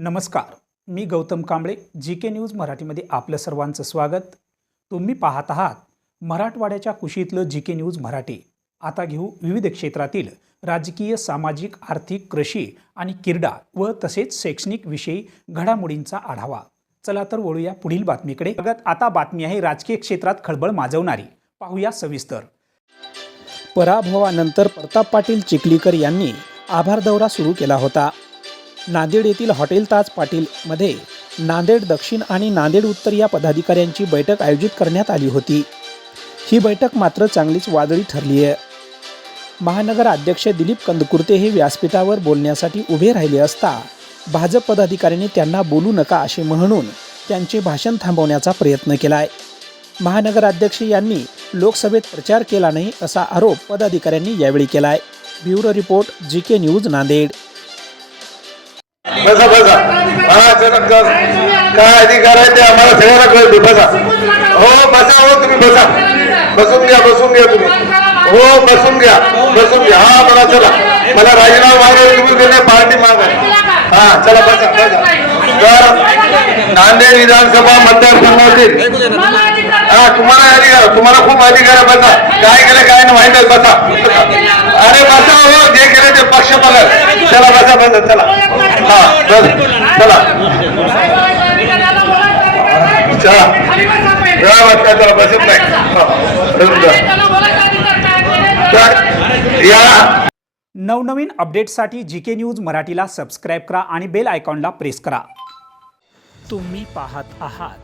नमस्कार मी Gautam Kamble G K news मराठीमध्ये आपलं सर्वांचं स्वागत. तुम्ही पाहत आहात मराठवाड्याच्या कुशीतलं जी के न्यूज मराठी. आता घेऊ विविध क्षेत्रातील राजकीय सामाजिक आर्थिक कृषी आणि क्रीडा व तसेच शैक्षणिक विषयी घडामोडींचा आढावा. चला तर वळूया पुढील बातमीकडे. बघत आता बातमी आहे राजकीय क्षेत्रात खळबळ माजवणारी. पाहूया सविस्तर. पराभवानंतर प्रताप पाटील चिखलीकर यांनी आभार दौरा सुरू केला होता. नांदेड येथील हॉटेल ताज पाटीलमध्ये नांदेड दक्षिण आणि नांदेड उत्तर या पदाधिकाऱ्यांची बैठक आयोजित करण्यात आली होती. ही बैठक मात्र चांगलीच वादळी ठरली आहे महानगर अध्यक्ष दिलीप कंदकुर्ते हे व्यासपीठावर बोलण्यासाठी उभे राहिले असता भाजप पदाधिकाऱ्यांनी त्यांना बोलू नका असे म्हणून त्यांचे भाषण थांबवण्याचा प्रयत्न केला महानगर अध्यक्ष यांनी लोकसभेत प्रचार केला नाही असा आरोप पदाधिकाऱ्यांनी यावेळी केला आहे bureau report G K news Nanded. बसा बसा. हा चला. काय अधिकार आहे ते आम्हाला सगळ्यांना कळते. बसा. हो बसा हो तुम्ही बसा. बसून घ्या बसून घ्या तुम्ही. हो बसून घ्या बसून घ्या. हा मला चला. मला राजीनामा मागायला तुम्ही गेले पार्टी मागा. हा चला बसा बसा. तर नांदेड विधानसभा मतदारसंघातील हा तुम्हाला अधिकार तुम्हाला खूप अधिकार आहे बसा. काय केलं काय नाही माहीत आहे बसा. अरे बसा हो जे केलं ते पक्ष बघा. चला बसा बसा चला. चला बसत नाही. या. नवनवीन अपडेट्ससाठी जी के न्यूज मराठीला सबस्क्राईब करा आणि बेल आयकॉनला प्रेस करा. तुम्ही पाहत आहात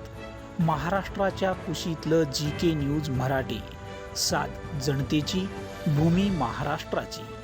महाराष्ट्राच्या कुशीतलं जी के न्यूज मराठी. सात जनतेची भूमी महाराष्ट्राची.